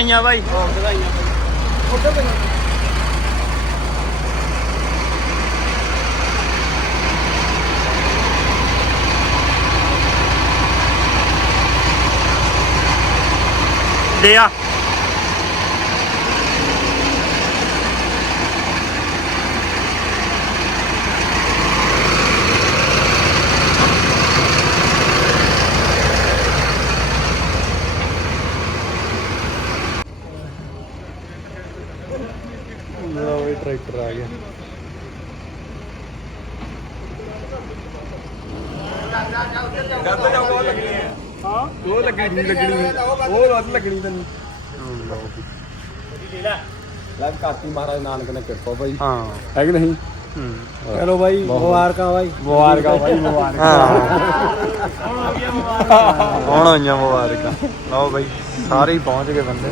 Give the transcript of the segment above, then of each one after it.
ਵਧਾਈਆਂ ਬਾਈ। ਉੱਧਰ ਪਈ ਦੇ ਲਓ ਇਹ ਟਰੈਕਟਰ ਆ ਗਿਆ। ਉਹ ਲੱਗਣੀ ਨਹੀਂ ਲੱਗਣੀ ਉਹ ਵੱਧ ਲੱਗਣੀ ਤੈਨੂੰ। ਲੈ ਕਾਤੀ ਮਹਾਰਾਜ ਨਾਨਕ ਨੇ ਕਿਰਪਾ ਭਾਈ ਹਾਂ। ਹੈ ਕਿ ਨਹੀਂ? ਚਲੋ ਬਾਈ ਮੁਬਾਰਕਾਂ ਬਾਈ। ਮੁਬਾਰਕਾਂ ਭਾਈ ਮੁਬਾਰਕਾਂ। ਹਾਂ। ਹੁਣ ਹੋਈਆਂ ਮੁਬਾਰਕਾਂ। ਲਓ ਬਾਈ ਸਾਰੇ ਹੀ ਪਹੁੰਚ ਗਏ ਬੰਦੇ।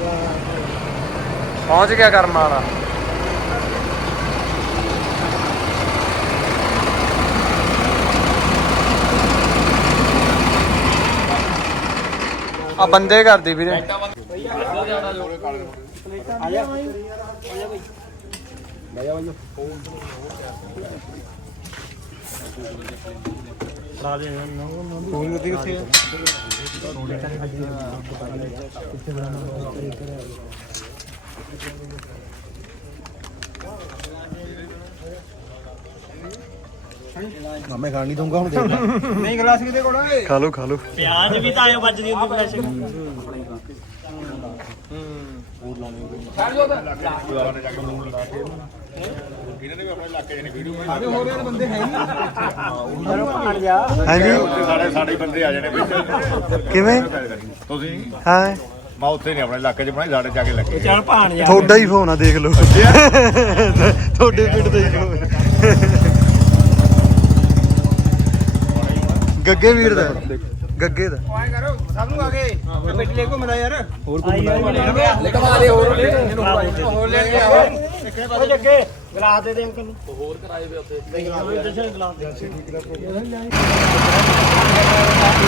ਪਹੁੰਚ ਗਿਆ ਕਰਮ ਵਾਲਾ। ਆ ਬੰਦੇ ਕਰਦੀ ਵੀਰੇ। ਮੈਂ ਖਾਣ ਨਹੀਂ ਦਊਂਗਾ ਹੁਣ ਦੇਖ ਨਹੀਂ ਗਲਾਸ ਕਿਤੇ ਕੋਲ ਓਏ ਖਾ ਲਓ ਖਾ ਲਓ। ਪਿਆਜ਼ ਵੀ ਤਾਂ ਆਇਓ ਵੱਜਦੀ ਹੁੰਦੀ ਫਲੈਸ਼ ਆਗੇ ਹੋ ਰਹੇ ਨੇ ਬੰਦੇ ਹੈ ਨਹੀਂ ਹਾਂਜੀ। ਸਾਡੇ ਸਾਡੇ ਬੰਦੇ ਆ ਜਾਣੇ ਵਿੱਚ ਕਿਵੇਂ? ਤੁਸੀਂ? ਹਾਂ। ਮੈਂ ਉੱਥੇ ਨਹੀਂ ਆਪਣੇ ਇਲਾਕੇ 'ਚ ਬਣਾਈ ਸਾਡੇ ਜਾ ਕੇ ਲੱਗੇ। ਚੱਲ ਭਾਣ ਜਾ। ਤੁਹਾਡਾ ਹੀ ਫੋਨ ਆ ਦੇਖ ਲਓ। ਤੁਹਾਡੇ ਪਿੰਡ ਦਾ ਹੀ ਫੋਨ ਗੱਗੇ ਵੀਰ ਦਾ। ਗੱਗੇ ਦਾ। ਆਏ ਕਰੋ ਸਭ ਨੂੰ ਆਗੇ ਬੇਟੀ ਲੈ ਕੋ ਮਿਲਾ ਯਾਰ। ਹੋਰ ਆਈ ਲਿਖਵਾ ਦੇ ਹੋਰ ਲੈ ਹੋਰ ਲੈ ਕੇ ਆਓ ਓ ਜੱਗੇ ਗਲਾਸ ਦੇ ਦੇ ਅੰਕਲ ਨੂੰ ਹੋਰ ਕਰਾਏ ਵੇ ਉੱਥੇ। ਜਸ਼ਨ ਗਲਾਸ ਦੇ।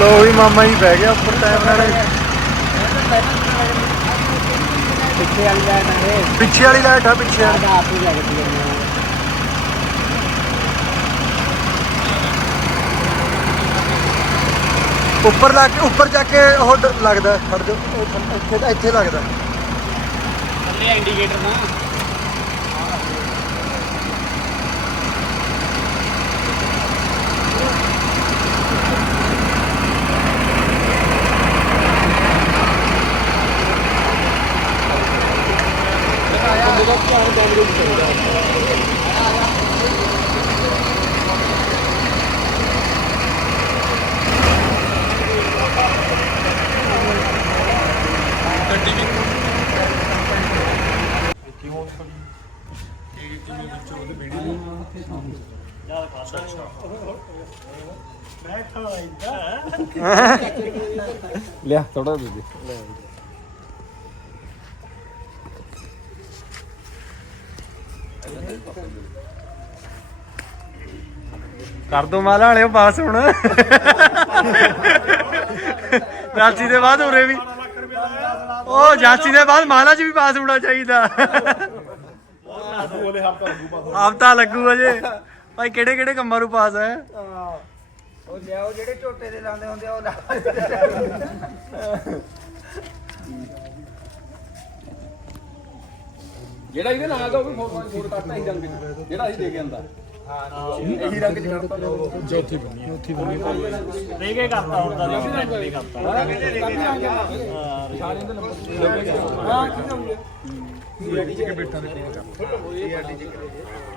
ਲੋ ਵੀ ਮਾਮਾ ਜੀ ਬਹਿ ਗਿਆ ਉੱਪਰ ਟਾਈਮ ਨਾਲ। ਪਿੱਛੇ ਵਾਲੀ ਆ ਪਿੱਛੇ ਲਾਈਟ ਆ ਪਿੱਛੇ ਵਾਲੀ। ਆਪ ਹੀ ਲੱਗਦੀ ਹੈ ਉੱਪਰ ਲੱਗ ਕੇ ਉੱਪਰ ਜਾ ਕੇ ਉਹ ਲੱਗਦਾ ਖੜ ਜਾ ਇੱਥੇ ਇੱਥੇ ਲੱਗਦਾ। ਥੱਲੇ ਇੰਡੀਕੇਟਰ ਨਾ। ਲਿਆ ਥੋੜਾ ਦੇ ਦੇ। ਕਰ ਦੋ ਮਾਲਾ ਵਾਲਿਓ ਪਾਸ ਹੁਣ। ਜਾਚੀ ਦੇ ਬਾਅਦ ਉਰੇ ਵੀ। ਉਹ ਜਾਚੀ ਦੇ ਬਾਅਦ ਮਾਲਾ 'ਚ ਵੀ ਪਾਸ ਹੋਣਾ ਚਾਹੀਦਾ। ਹਫਤਾ ਲੱਗੂ ਅਜੇ। ਭਾਈ ਕਿਹੜੇ ਕਿਹੜੇ ਕੰਮਾਂ ਨੂੰ ਪਾਸ ਹੈ। ਉਹ ਲਿਆਓ ਜਿਹੜੇ ਝੋਟੇ ਦੇ ਲਾਉਂਦੇ ਹੁੰਦੇ ਆ ਉਹ ਲਾ ਜਿਹੜਾ ਇਹਦੇ ਨਾਲ ਦਾ ਉਹ ਵੀ ਫੋਟੋ ਫੋਟੋ ਕਰਤਾ ਹੀ ਰੰਗ ਚ ਜਿਹੜਾ ਅਸੀਂ ਦੇ ਕੇ ਆਂਦਾ। ਇਹੀ ਰੰਗ ਚ ਕਰਤਾ ਚੌਥੀ ਬੰਨੀ ਚੌਥੀ ਬੰਨੀ ਦੇ ਕੇ ਕਰਤਾ ਹੁਣ ਤਾਂ ਦੇ ਕੇ ਕਰਤਾ।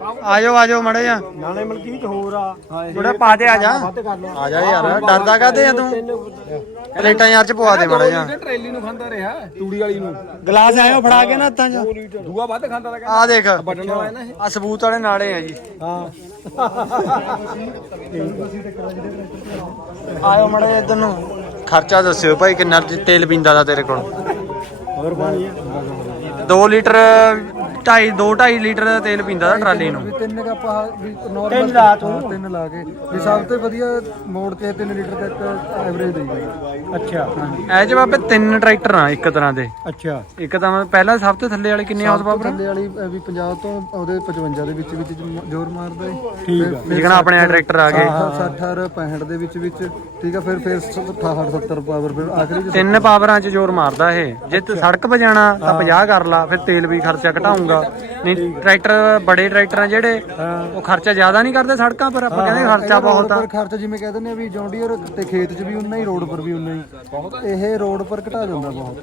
ਆਜੋ ਆਜੋ ਮੜੇ ਜਾ ਨਾਲੇ ਮਲਕੀਤ ਹੋਰ ਆ। ਥੋੜਾ ਪਾ ਦੇ ਆ ਜਾ। ਆ ਜਾ ਯਾਰ ਡਰਦਾ ਕਾਦੇ ਆ ਤੂੰ? ਪਲੇਟਾਂ ਯਾਰ 'ਚ ਪਵਾ ਦੇ ਮੜਾ ਜਾ ਟਰੇਲੀ ਨੂੰ ਖਾਂਦਾ ਰਿਹਾ ਤੂੜੀ ਵਾਲੀ ਨੂੰ। ਗਲਾਸ ਆਇਓ ਫੜਾ ਕੇ ਨਾ ਹੱਥਾਂ 'ਚ। ਦੂਆ ਵੱਧ ਖਾਂਦਾ ਤਾਂ ਆ ਦੇਖ। ਬਟਨ ਵਾਲਾ ਨਾ ਇਹ। ਆ ਸਬੂਤ ਵਾਲੇ ਨਾਲੇ ਆ ਜੀ। ਆਇਓ ਮੜੇ ਇੱਧਰ ਨੂੰ। ਖਰਚਾ ਦੱਸਿਓ ਭਾਈ ਕਿੰਨਾ ਤੇਲ ਪੀਂਦਾ ਦਾ ਤੇਰੇ ਕੋਲ। ਹੋਰ ਪਾਣੀ 2 ਲੀਟਰ 2.5 2 2.5 ਲੀਟਰ ਤੇਲ ਪੀਂਦਾ ਦਾ ਟਰਾਲੀ ਨੂੰ। ਤਿੰਨ ਕੱਪ ਆਹ ਵੀ ਤਿੰਨ ਲਾ ਤੂੰ। ਤਿੰਨ ਲਾ ਕੇ। ਵੀ ਸਭ ਤੋਂ ਵਧੀਆ ਮੋੜ ਤੇ 3 ਲੀਟਰ ਤੱਕ ਐਵਰੇਜ ਦੇਈਗਾ ਅੱਛਾ। ਐ ਚ ਬਾਬੇ ਤਿੰਨ ਟਰੈਕਟਰ ਆ ਇੱਕ ਤਰ੍ਹਾਂ ਦੇ। ਅੱਛਾ। ਇੱਕ ਤਾਂ ਮੈਂ- ਪਹਿਲਾਂ ਸਭ ਤੋਂ ਥੱਲੇ ਵਾਲੇ ਕਿੰਨੇ ਹਾਊਸ ਪਾਵਰ ਥੱਲੇ ਵਾਲੀ ਵੀ 50 ਤੋਂ ਉਹਦੇ 55 ਦੇ ਵਿੱਚ ਵਿੱਚ ਜ- ਜ਼ੋਰ ਮਾਰਦਾ ਹੈ ਠੀਕ ਆ। ਜਿਕਣਾ ਆਪਣੇ ਟਰੈਕਟਰ ਆ ਗਏ। 60 65 ਦੇ ਵਿੱਚ ਵਿੱਚ। ਠੀਕ ਆ ਫਿਰ ਫਿਰ 68 70 ਪਾਵਰ ਫਿਰ ਆਖਰੀ ਚ ਤਿੰਨ ਪਾਵਰਾਂ ਚ ਜ਼ੋਰ ਮਾਰਦਾ ਇਹ। ਜੇ ਤੂੰ ਸੜਕ 'ਤੇ ਜਾਣਾ ਤਾਂ 50 ਕਰ ਲਾ ਫਿਰ ਤੇਲ ਵੀ ਖਰਚਾ ਘਟਾਉਂਗਾ ਨਹੀਂ ਟਰੈਕਟਰ ਬੜੇ ਟਰੈਕਟਰ ਆ ਜਿਹੜੇ ਉਹ ਖਰਚਾ ਜ਼ਿਆਦਾ ਨਹੀਂ ਕਰਦੇ ਸੜਕਾਂ ਪਰ ਆਪਾਂ ਕਹਿੰਦੇ ਖਰਚਾ ਬਹੁਤ ਆ। ਪਰ ਖਰਚ ਜਿਵੇਂ ਕਹਿੰਦੇ ਨੇ ਵੀ ਜੌਂਡੀਅਰ ਤੇ ਖੇਤ 'ਚ ਵੀ ਉਨਾ ਹੀ ਰੋਡ ਪਰ ਵੀ ਉਨਾ ਹੀ। ਇਹ ਰੋਡ ਪਰ ਘਟਾ ਜਾਂਦਾ ਬਹੁਤ।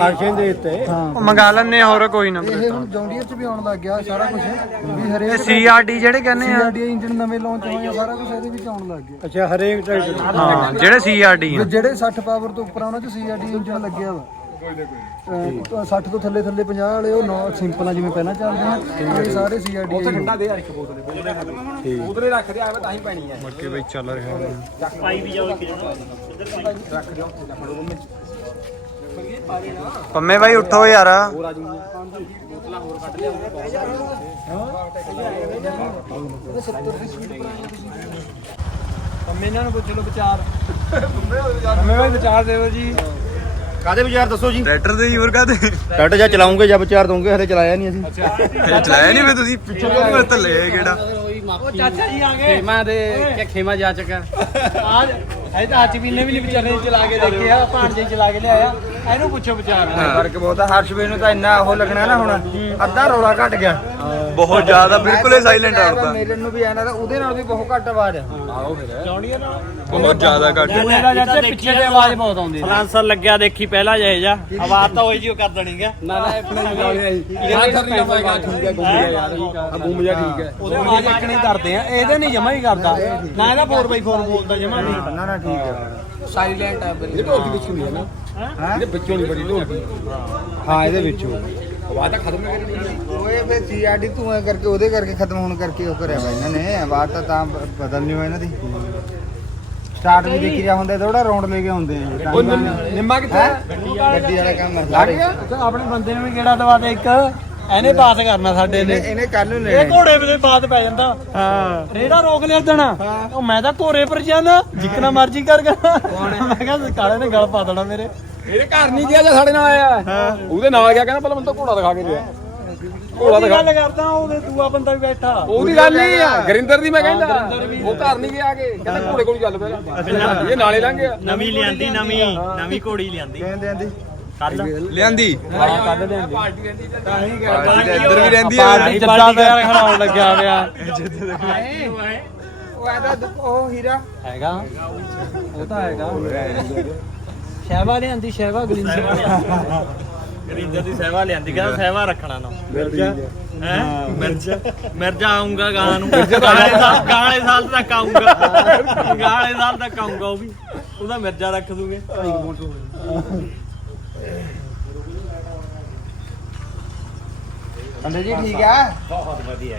ਹਰਸ਼ਨ ਦੇ ਉੱਤੇ ਉਹ ਮੰਗਾ ਲੈਣੇ ਹੋਰ ਕੋਈ ਨਾ। ਇਹ ਹੁਣ ਜੌਂਡੀਅਰ 'ਚ ਵੀ ਆਉਣ ਲੱਗ ਗਿਆ ਸਾਰਾ ਕੁਝ ਵੀ ਇਹ ਹਰੇਕ ਸੀਆਰਡੀ ਜਿਹੜੇ ਕਹਿੰਦੇ ਆ। ਸੀਆਰਡੀ ਇੰਜਨ ਨਵੇਂ ਲਾਂਚ ਹੋਏ ਆ ਸਾਰਾ ਕੁਝ ਇਹਦੇ ਵਿੱਚ ਆਉਣ ਲੱਗ ਗਿਆ। ਅੱਛਾ ਹਰੇਕ ਟਰੈਕਟਰ। ਹਾਂ ਜਿਹੜੇ ਸੀਆਰਡੀ ਆ। ਜਿਹੜੇ 60 ਪਾਵਰ ਤੋਂ ਉੱਪਰ ਆ ਉਹਨਾਂ 'ਚ ਸੀਆਰਡੀ ਇੰਜਨ ਲੱਗਿਆ ਵਾ। ਅਹ 60 ਤੋਂ ਥੱਲੇ ਥੱਲੇ 50 ਵਾਲੇ ਉਹ ਨੌ ਸਿੰਪਲ ਆ ਜਿਵੇਂ ਪਹਿਲਾਂ ਚੱਲਦੇ ਆ। ਇਹ ਸਾਰੇ ਸੀਆਰਡੀ ਉੱਥੇ ਠੰਡਾ ਦੇ ਯਾਰ ਇੱਕ ਬੋਤਲ। ਦੇ ਬੋਤਲੇ ਰੱਖ ਦੇ ਆਵੇਂ ਤਾਂ ਹੀ ਪੈਣੀ ਹੈ ਮੱਕੇ ਵਿੱਚ ਚੱਲ ਰਿਹਾ ਪਾਈ ਵੀ ਜਾਓ ਇੱਕ ਜਣਾ। ਰੱਖ ਦਿਓ ਪੰਮੇ ਬਾਈ ਉੱਠੋ ਯਾਰ। ਹੋਰ ਆ ਜੂਗੀ ਬੋਤਲਾਂ ਹੋਰ ਕੱਢ ਲਿਆ। ਪੰਮੇ ਇਹਨਾਂ ਨੂੰ ਪੁੱਛ ਲਓ ਵਿਚਾਰ। ਮੈਂ ਵੀ ਵਿਚਾਰ। ਦੇਵੋ ਜੀ। ਕਾਦੇ ਵਿਚਾਰ ਦੱਸੋ ਜੀ? ਟਰੈਕਟਰ ਦੇ ਯੂਰ ਕਾਦੇ ਟਰੈਕਟਰ ਜਾਂ ਚਲਾਉਂਗੇ ਜਾਂ ਵਿਚਾਰ ਦੋਗੇ ਹਲੇ ਚਲਾਇਆ ਨਹੀਂ ਅਸੀਂ। ਚਲਾਇਆ ਨਹੀਂ ਮੈਂ ਤੁਸੀਂ ਪਿੱਛੋਂ ਕਿਉਂ ਥੱਲੇ ਆਏ ਕਿਹੜਾ? ਉਹ ਚਾਚਾ ਜੀ ਆ ਗਏ। ਖੇਮਾ ਦੇ ਕਿ ਖੇਮਾ ਜਾ ਚੁੱਕਾ? ਆਜ ਇਹ ਤਾਂ ਅੱਜ ਵੀ ਨੇ ਵੀ ਨਹੀਂ ਵਿਚਾਰੇ ਚਲਾ ਕੇ ਦੇਖਿਆ ਭਾਂਜੇ ਚਲਾ ਕੇ ਲਿਆਇਆ। ਇਹਨੂੰ ਪੁੱਛੋ ਵਿਚਾਰ। ਫ਼ਰਕ ਬਹੁਤ ਆ ਹਰਸ਼ਵੇ ਨੂੰ ਤਾਂ ਇੰਨਾ ਉਹ ਲੱਗਣਾ ਨਾ ਹੁਣ ਅੱਧਾ ਰੌਲਾ ਘਟ ਗਿਆ। ਬਹੁਤ ਜ਼ਿਆਦਾ ਬਿਲਕੁਲ ਹੀ ਸਾਇਲੈਂਟ ਆਉਂਦਾ। ਮੇਰੇ ਨੂੰ ਵੀ ਐਨਾ ਉਹਦੇ ਨਾਲ ਵੀ ਬਹੁਤ ਘੱਟ ਆਵਾਜ਼ ਆ। ਬਹੁਤ ਜ਼ਿਆਦਾ ਘੱਟ। ਮੇਰਾ ਚਾਚਾ ਪਿੱਛੇ ਤੇ ਆਵਾਜ਼ ਬਹੁਤ ਆਉਂਦੀ ਫਲਾਂਸਰ ਲੱਗਿਆ ਦੇਖੀ ਪਹਿਲਾਂ ਜਾਏ ਜਾ ਆਵਾਜ਼ ਤਾਂ ਹੋਈ ਜੀ ਉਹ ਕਰ ਦੇਣੀਗਾ ਨਾ ਨਾ ਇਹ ਆਪਣੇ ਨਾਲ ਆਈ। ਯਾਰ ਕਰ ਲਿਆ ਮੈਂ ਠੀਕ ਹੈ ਗੁੰਮ ਗਿਆ ਯਾਰ ਆ। ਗੁੰਮ ਜਾ ਠੀਕ ਹੈ। ਉਹਦੇ ਆਵਾਜ਼ ਨਹੀਂ ਕਰਦੇ ਆ। ਇਹਦੇ ਨਹੀਂ ਜਮਾ ਹੀ ਕਰਦਾ। ਨਾ ਇਹਦਾ 4x4 ਬੋਲਦਾ ਜਮਾ ਨਹੀਂ। ਨਾ ਨਾ ਠੀਕ ਆ ਸਾਇਲੈਂਟ ਹੈ ਇਹ ਢੋਲਕੀ ਵਿੱਚੋਂ ਨਹੀਂ ਹੈ? ਨਾ ਇਹਦੇ ਵਿੱਚੋਂ ਨਹੀਂ ਬੜੀ ਢੋਲਕੀ। ਹਾਂ ਇਹਦੇ ਵਿੱਚੋਂ। ਆਵਾਜ਼ ਤਾਂ ਖਤਮ ਕਰ ਦਿੱਤੀ ਓਏ ਫੇ ਸੀਆਰਡੀ ਧੂਆਂ ਕਰਕੇ ਉਹਦੇ ਕਰਕੇ ਖਤਮ ਹੋਣ ਕਰਕੇ ਉਹ ਕਰਿਆ ਵਾ ਇਹਨਾਂ ਨੇ। ਆਵਾਜ਼ ਤਾਂ ਤਾਂ ਬ- ਬਦਲਣੀ ਹੋਈ ਇਹਨਾਂ ਦੀ। ਸਟਾਰਟ ਵੀ ਦੇਖੀ ਜਾ ਹੁੰਦੇ ਥੋੜਾ ਰੌਂਡ ਲੈ ਕੇ ਆਉਂਦੇ ਆ ਉਹ ਨਿੰਮ- ਨਿੰਮਾ ਕਿੱਥੇ ਹੈ? ਗੱਡੀ ਵਾਲਾ ਕੰਮ ਆ ਲੱਗ ਸਾਰੇ। ਗਿਆ ਆਪਣੇ ਬੰਦੇ ਨੂੰ ਵੀ ਕਿਹੜਾ ਦਵਾ ਦੇ ਇੱਕ? ਇਹਨੇ ਪਾਸ ਕਰਨਾ ਸਾਡੇ ਇਹਨੇ ਨੇ। ਇਹਨੇ ਕੱਲ ਨੂੰ ਇਹ ਲੈਣੇ। ਘੋੜੇ ਦੇ ਬਾਤ ਪੈ ਜਾਂਦਾ। ਹਾਂ। ਰੇੜਾ ਰੋਕ ਲਿਆ ਦੇਣਾ। ਉਹ ਮੈਂ ਤਾਂ ਘੋੜੇ ਪਰ ਜਾਣਾ ਜਿੱਕਣਾ ਮਰਜ਼ੀ ਕਰ ਗਾ ਮੈਂ ਕਿਹਾ ਕਾਲੇ ਨੇ ਗਲ ਪਾ ਦੇਣਾ ਮੇਰੇ। ਇਹਦੇ ਘਰ ਨਹੀਂ ਗਿਆ ਜਾਂ ਸਾਡੇ ਨਾਲ ਆਇਆ। ਉਹਦੇ ਨਾਲ ਗਿਆ ਕਹਿੰਦਾ ਪਹਿਲਾਂ ਮੈਨੂੰ ਤਾਂ ਘੋੜਾ ਦਿਖਾ ਕੇ ਲਿਆ ਘੋੜਾ ਦਿਖਾ। ਗੱਲ ਕਰਦਾ ਉਹਦੇ ਦੂਆ ਬੰਦਾ ਵੀ ਬੈਠਾ। ਉਹਦੀ ਗੱਲ ਨਹੀਂ ਆ। ਗਰਿੰਦਰ ਦੀ ਮੈਂ ਕਹਿੰਦਾ। ਉਹ ਘਰ ਨਹੀਂ ਗਿਆ ਕੇ। ਕਹਿੰਦਾ ਘੋੜੇ ਕੋਲ ਹੀ ਚੱਲ ਪਿਆ ਇਹ ਨਾਲੇ ਲੰਘ ਗਿਆ। ਨਵੀਂ ਲਿਆਂਦੀ ਨਵੀਂ ਨਵੀਂ। ਘੋੜੀ ਲਿਆਂਦੀ। ਕਹਿੰਦੇ ਆਂਦੀ ਕੱਲ ਲਿਆਂਦੀ। ਕੱਢ ਲਿਆਂਦੀ ਪਾਰਟੀ ਰਹਿੰਦੀ ਤਾਂ ਹੀ ਇੱਧਰ ਵੀ ਰਹਿੰਦੀ ਜੱਦਾ ਪਿਆਰ ਖੜਾਉਣ ਲੱਗਿਆ ਪਿਆ। ਉਹ ਇਹਦਾ ਉਹ ਹੀਰਾ। ਹੈਗਾ। ਉਹ ਤਾਂ ਹੈਗਾ। ਸ਼ਹਿਵਾ ਲਿਆਂਦੀ ਸ਼ਹਿਵਾ ਗਲਿੰਦਰ ਗਰੀਜਾ ਦੀ। ਸੇਵਾ ਲਿਆਂਦੀ। ਕਹਿੰਦਾ ਸੇਵਾ ਰੱਖਣਾ ਨਾ। ਮਿਰਜ਼ਾ ਹੈ? ਮਿਰਜ਼ਾ ਮਿਰਜ਼ਾ ਆਉਂਗਾ ਗਾਂ ਨੂੰ। ਗਾਲੇ ਸਾਲ ਗਾਲੇ ਸਾਲ ਤੱਕ ਆਉਂਗਾ ਗਾਲੇ ਸਾਲ ਤੱਕ ਆਉਂਗਾ ਉਹ ਵੀ। ਉਹਦਾ ਮਿਰਜ਼ਾ ਰੱਖ ਦੂਗੇ। ਅੰਦਰ ਜੀ ਠੀਕ ਆ? ਬਹੁਤ ਵਧੀਆ